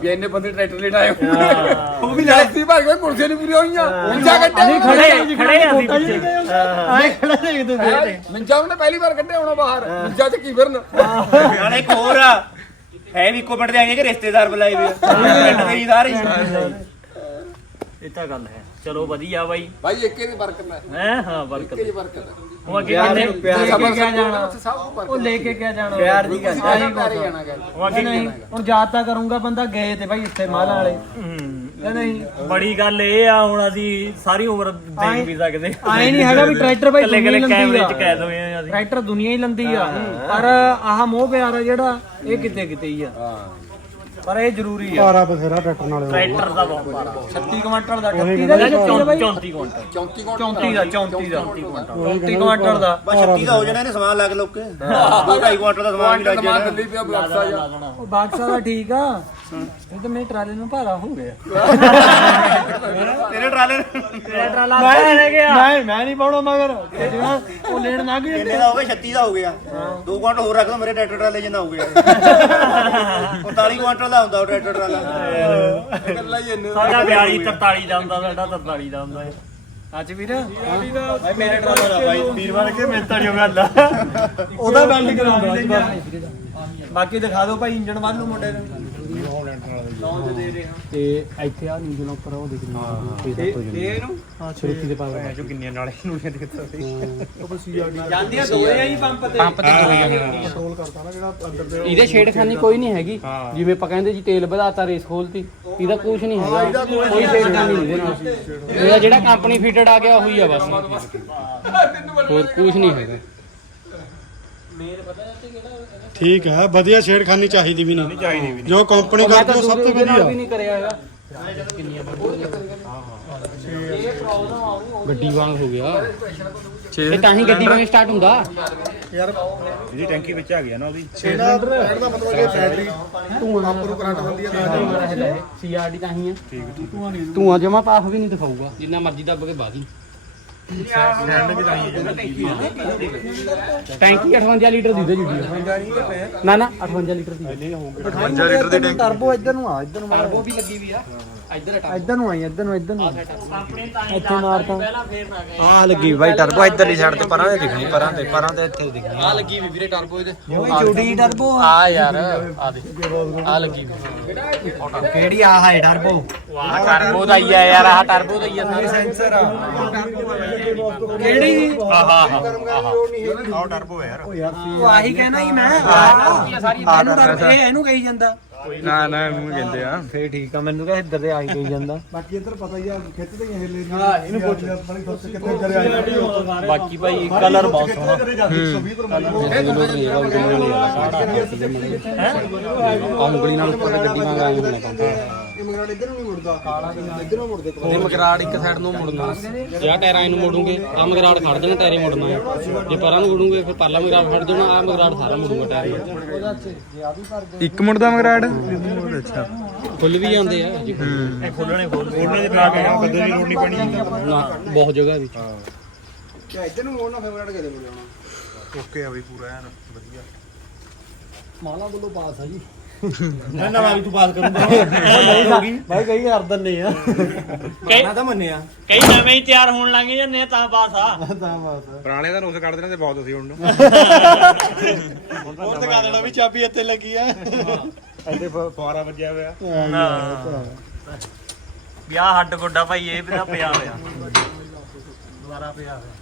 ਵੀ ਇੰਨੇ ਬੰਦੇ ਟਰੈਕਟਰ ਲੈਣ ਆਏ ਉਹ ਵੀ ਲੈਸੀ ਭਰ ਕੇ ਕੁਰਸੀਆਂ ਨਹੀਂ ਪੂਰੀਆਂ ਹੋਈਆਂ। ਮਿੰਜਾ ਕੱਟੇ ਖੜੇ ਖੜੇ ਆ ਅਸੀਂ ਪਿੱਛੇ। ਆਏ ਖੜਾ ਦੇਖਦੇ ਮਿੰਜਾ ਉਹਨੇ ਪਹਿਲੀ ਵਾਰ ਕੱਢੇ ਹੋਣਾ ਬਾਹਰ। ਮਿੰਜਾ ਚ ਕੀ ਫਿਰਨ? ਨਾਲੇ ਇੱਕ ਹੋਰ ਆ। ਹੈ ਵੀ ਇੱਕੋ ਪਿੰਡ ਦੇ ਆਏ ਕਿ ਰਿਸ਼ਤੇਦਾਰ ਬੁਲਾਏ ਵੇ। ਪਿੰਡ ਦੇ ਹੀ ਸਾਰੇ ਇਹ ਤਾਂ ਗੱਲ ਹੈ। ਚਲੋ ਵਧੀਆ ਬਾਈ। ਭਾਈ ਇੱਕੇ ਦੀ ਬਰਕਤ ਹੈ। ਹੈ? ਹਾਂ ਬਰਕਤ ਇੱਕੇ ਦੀ ਬਰਕਤ ਹੈ। ਉਹ ਅੱਗੇ ਕਿੰਨੇ ਪਿਆਰ ਲੈ ਕੇ ਕਿਆ ਜਾਣਾ? ਉਹ ਲੈ ਕੇ ਕਿਆ ਜਾਣਾ। ਪਿਆਰ ਦੀ ਗੱਲ ਆਹੀ ਉਹ ਅੱਗੇ ਨਹੀਂ ਹੁਣ ਯਾਦ ਤਾਂ ਕਰੂੰਗਾ ਬੰਦਾ ਗਏ ਤੇ ਭਾਈ ਇੱਥੇ ਮਾਲਾ ਵਾਲੇ। ਨਹੀਂ ਬੜੀ ਗੱਲ ਇਹ ਆ ਹੁਣ ਅਸੀਂ ਸਾਰੀ ਉਮਰ ਦੇਖ ਵੀ ਸਕਦੇ ਆਏ ਨਹੀਂ ਹੈਗਾ ਵੀ ਟਰੈਕਟਰ ਭਾਈ ਕੱਲੇ ਦੁਨੀਆ ਕੱਲੇ ਹੀ ਲੰਦੀ ਕੈਮਰੇ ਆ। 'ਚ ਕਹਿ ਦੋਵੇਂ ਆ ਅਸੀਂ। ਟਰੈਕਟਰ ਦੁਨੀਆ ਹੀ ਲੰਦੀ ਆ। ਪਰ ਆਹ ਮੋਹ ਪਿਆਰ ਆ ਜਿਹੜਾ ਇਹ ਕਿਤੇ ਕਿਤੇ ਹੀ ਆ। ਪਰ ਇਹ ਜ਼ਰੂਰੀ ਆ। ਭਾਰਾ ਬਥੇਰਾ ਟਰੈਕਟਰ ਨਾਲ ਟਰੈਕਟਰ ਦਾ ਬਹੁਤ ਭਾਰਾ 36 ਕੁਇੰਟਲ ਦਾ 38 ਦਾ ਜਾਂ 34 ਦਾ ਬਾਈ 34 ਕੁਇੰਟਲ 34 ਕੋਣ 34 ਦਾ 34 ਦਾ। 34 ਕੁਇੰਟਲ ਦਾ। ਬਸ 36 ਦਾ ਹੋ ਜਾਣਾ ਇਹਨੇ ਸਮਾਨ ਲੱਗ ਲੋਕੇ ਦੋ ਢਾਈ ਕੁਆਂਟਲ ਦਾ ਸਮਾਨ ਵੀ ਲੱਗ ਜਾਣਾ। ਦਿੱਲੀ ਪਿਆ ਬਲਕਸਾ ਜਾ ਉਹ ਬਾਕਸਾ ਦਾ ਠੀਕ ਆ। ਇਹ ਤਾਂ ਮੇਰੇ ਟਰਾਲੇ ਨੂੰ ਭਾਰਾ ਹੋ ਗਿਆ। ਤੇਰੇ ਟਰਾਲੇ ਤੇਰਾ ਟਰਾਲਾ ਮੈਂ ਲੈ ਗਿਆ। ਮੈਂ ਮੈਂ ਨਹੀਂ ਪਾਉਣਾ ਮਗਰ। ਉਹ ਲੈਣ ਨਾ ਗਏ ਕਿੰਨੇ ਦਾ ਹੋ ਗਿਆ 36 ਦਾ ਹੋ ਗਿਆ। ਦੋ ਕੁਆਂਟਲ ਹੋਰ ਰੱਖ ਦੋ ਮੇਰੇ ਟਰੈਕਟਰ ਟਰਾਲੇ ਜਿੰਨਾ ਹੋ ਗਿਆ। 45 ਕੁਆਂਟਲ ਦਾ ਹੁੰਦਾ ਉਹ ਟਰੈਕਟਰ ਟਰਾਲਾ ਇਕੱਲਾ ਹੀ। ਇੰਨੇ ਸਾਡਾ 42 43 ਦਾ ਹੁੰਦਾ ਸਾਡਾ 43 ਦਾ ਹੁੰਦਾ ਹੈ ਅੱਜ ਵੀਰ। ਭਾਈ ਮੇਰੇ ਟਰਾਲਾ ਦਾ ਭਾਈ। ਵੀਰਵਾਰ ਕੇ ਮਿੰਤਾ ਨਹੀਂ ਗੱਲ ਉਹਦਾ ਵੈਲਡ ਕਰਾਉਂਦਾ। ਬਾਕੀ ਦਿਖਾ ਦਿਓ ਭਾਈ ਇੰਜਣ ਵੱਲ ਨੂੰ ਮੁੰਡੇ ਨੂੰ। ਤੇ ਇੱਥੇ ਆ ਨੀਂਦ ਨਾਲ ਉੱਪਰ ਉਹ ਦਿਖ ਹੈ ਇਹ ਇਹਨੂੰ? ਹਾਂ ਛੇਤੀ ਦੇ ਪਾਵਰ ਜੋ ਕਿੰਨੀਆਂ ਨਾਲੇ ਨੂੰ ਦੇਖਦਾ ਸੀ ਜਾਂਦੀਆਂ ਦੋਏ ਆ ਹੀ ਪੰਪ ਤੇ। ਪੰਪ ਤੇ ਹੋਈ ਇਹਦੇ ਛੇੜਖਾਨੀ ਕੋਈ ਨਹੀਂ ਹੈਗੀ। ਜਿਵੇਂ ਆਪਾਂ ਕਹਿੰਦੇ ਜੀ ਤੇਲ ਵਧਾਤਾ ਰੇਸ ਖੋਲਤੀ ਇਹਦਾ ਕੁਝ ਨਹੀਂ ਹੈਗਾ। ਕੋਈ ਛੇੜਖਾਨੀ ਨਹੀਂ ਇਹਦੇ ਨਾਲ। ਇਹਦਾ ਜਿਹੜਾ ਕੰਪਨੀ ਫਿਟਡ ਆ ਗਿਆ ਉਹੀ ਆ ਬਸ। ਹੋਰ ਕੁਝ ਨਹੀਂ ਹੈਗਾ। ਠੀਕ ਹੈ ਵਧੀਆ ਛੇੜਖਾਨੀ ਚਾਹੀਦੀ ਵੀ ਨਹੀਂ ਚਾਹੀਦੀ ਵੀ ਜੋ ਕੰਪਨੀ ਕਰਦੀ ਉਹ ਸਭ ਤੋਂ ਇਹਦੇ ਵਧੀਆ। ਵੀ ਨਹੀਂ ਕਰਿਆ ਹੈਗਾ। ਗੱਡੀ ਵਾਂਗ ਹੋ ਗਿਆ। ਇਹ ਤਾਂ ਹੀ ਗੱਡੀ ਵਾਂਗ ਸਟਾਰਟ ਹੁੰਦਾ। ਇਹਦੀ ਟੈਂਕੀ ਵਿੱਚ ਆ ਗਿਆ ਨਾ ਉਹਦੀ। ਸੀਆਰਡੀ ਤਾਂ ਹੀ। ਹੈ। ਧੂਆਂ ਜਮਾ ਪਾਫ ਵੀ ਨਹੀਂ ਦਿਖਾਊਗਾ। ਜਿੰਨਾ ਮਰਜ਼ੀ ਦੱਬ ਕੇ ਬਾਦੀ ਟੈਂਕੀ 58 ਲੀਟਰ ਦੀ ਦੇ ਜੁੜੀ ਨਾ ਨਾ 58 ਲੀਟਰ ਦੀ। 58 ਲੀਟਰ ਦੀ ਟੈਂਕੀ। ਟਰਬੋ ਇੱਧਰ ਨੂੰ ਆ ਇੱਧਰ ਨੂੰ ਟਰਬੋ ਵੀ ਲੱਗੀ ਵੀ ਆ। ਇੱਧਰ ਹਟਾ ਇੱਧਰ ਨੂੰ ਆਈ ਇੱਧਰ ਨੂੰ ਇੱਧਰ ਨੂੰ ਇੱਥੇ ਮਾਰਤਾ ਪਹਿਲਾਂ ਫੇਰ ਨਾ ਗਏ। ਆਹ ਲੱਗੀ ਬਾਈ ਟਰਬੋ ਇੱਧਰਲੀ ਸਾਈਡ ਤੇ ਪਰਾਂ ਤੇ ਦਿਖਣੀ ਪਰਾਂ ਤੇ ਪਰਾਂ ਤੇ ਇੱਥੇ ਦਿਖਣੀ ਆ ਲੱਗੀ ਵੀ ਵੀਰੇ ਟਰਬੋ ਇਹਦੇ। ਓਏ ਛੋਟੀ ਟਰਬੋ ਆ। ਯਾਰ ਆ ਦੇ ਆ ਲੱਗੀ ਵੀ ਕਿਹੜੀ ਆਹ ਹੈ ਟਰਬੋ? ਵਾਹ ਟਰਬੋ ਦਾ ਹੀ ਆ ਯਾਰ ਆ ਟਰਬੋ ਦਾ ਹੀ ਆ। ਸਾਰੇ ਸੈਂਸਰ ਆ। ਕਿਹੜੀ? ਆਹ ਟਰਬੋ ਹੈ ਯਾਰ। ਉਹ ਆਹੀ ਕਹਿਣਾ ਹੀ ਮੈਂ। ਇਹਨੂੰ ਟਰਬੋ ਇਹ ਇਹਨੂੰ ਕਹੀ ਜਾਂਦਾ। ਨਾ ਨਾ ਇਹਨੂੰ ਕਹਿੰਦੇ ਆ। ਫੇਰ ਠੀਕ ਆ ਮੈਨੂੰ ਕਹੇ ਇੱਧਰ ਤੇ ਆਹੀ ਕਹੀ ਜਾਂਦਾ। ਬਾਕੀ ਇੱਧਰ ਪਤਾ ਹੀ ਆ ਖਿੱਚਦੇ ਹੀ ਹਿੱਲੇ ਹਾਂ ਇਹਨੂੰ ਪੁੱਛ। ਬੜੀ ਖੁਸ਼ ਕਿੱਥੇ ਕਰੇ ਆਈ ਬਾਕੀ ਭਾਈ ਕਲਰ ਬਹੁਤ ਸੋਹਣਾ। ਆ ਉਂਗਲੀ ਨਾਲ ਉੱਪਰ ਤੇ ਗੱਡੀ ਵਾਂਗ ਆਈ ਹੋਣਾ ਇਹ ਮਗਰਾੜ ਇੱਧਰ ਨੂੰ ਨਹੀਂ ਮੁੜਦਾ। ਕਾਲਾ ਇੱਧਰ ਨੂੰ ਮੁੜਦੇ ਤੇ ਮਗਰਾੜ ਇੱਕ ਸਾਈਡ ਨੂੰ ਮੁੜਨਾ। ਜਾਂ ਟਾਇਰਾਂ ਨੂੰ ਮੋੜੂਗੇ ਆ ਮਗਰਾੜ ਖੜ ਜਾਣਾ ਟਾਇਰੇ ਮੁੜਨਾ ਜੇ ਪਰਾਂ ਨੂੰ ਮੁੜੂਗੇ ਫਿਰ ਪਰਲਾ ਮਗਰਾੜ ਖੜ ਜਾਣਾ ਆ ਮਗਰਾੜ ਸਾਰਾ ਮੁੜੂਗਾ ਟਾਇਰ ਇੱਕ ਮੁੰਡ ਦਾ ਮਗਰਾੜ? ਅੱਛਾ ਖੁੱਲ ਵੀ ਜਾਂਦੇ ਆ। ਜੀ ਇਹ ਖੋਲਣੇ ਖੋਲ ਉਹਨੇ ਦੇ ਬਣਾ ਕੇ ਬੰਦੇ ਦੀ ਲੋੜ ਨਹੀਂ ਪੈਣੀ। ਨਾ ਬਹੁਤ ਜਗ੍ਹਾ ਵਿੱਚ ਕਿਆ ਇੱਧਰ ਨੂੰ ਮੋੜਨਾ ਫਿਰ ਮਗਰਾੜ ਕਿਤੇ ਮੁੜ ਜਾਣਾ ਓਕੇ ਆ ਬਈ ਪੂਰਾ ਐਨ ਵਧੀਆ। ਮਾਲਾ ਵੱਲੋਂ ਪਾਸ ਆ ਜੀ। ਨਵਾਂ ਵੀ ਤੂੰ ਪਾਸ ਕਰੂੰਗਾ। ਭਾਈ ਕਈ ਕਰ ਦਿੰਨੇ ਆ। ਕਈ ਤਾਂ ਮੰਨਿਆ। ਕਈ ਨਵੇਂ ਹੀ ਤਿਆਰ ਹੋਣ ਲੱਗ ਜਾਂਦੇ ਆ ਤਾਂ ਪਾਸ ਆ। ਤਾਂ ਬਾਤ ਪੁਰਾਣੇ ਦਾ ਨੁਕਸ ਕੱਢ ਦੇਣਾ ਤੇ ਬਹੁਤ ਸੀ ਹੁਣ ਹੋਰ ਦਿਖਾ ਦੇਣਾ ਵੀ ਚਾਬੀ ਇੱਥੇ ਲੱਗੀ ਆ। ਇੱਥੇ ਫੁਆਰਾ ਵੱਜਿਆ ਹੋਇਆ। ਵਿਆਹ ਹੱਡ ਗੋਡਾ ਭਾਈ ਇਹ ਵੀ ਤਾਂ ਪਿਆ ਹੋਇਆ। ਦੁਬਾਰਾ ਪਿਆ ਹੋਇਆ।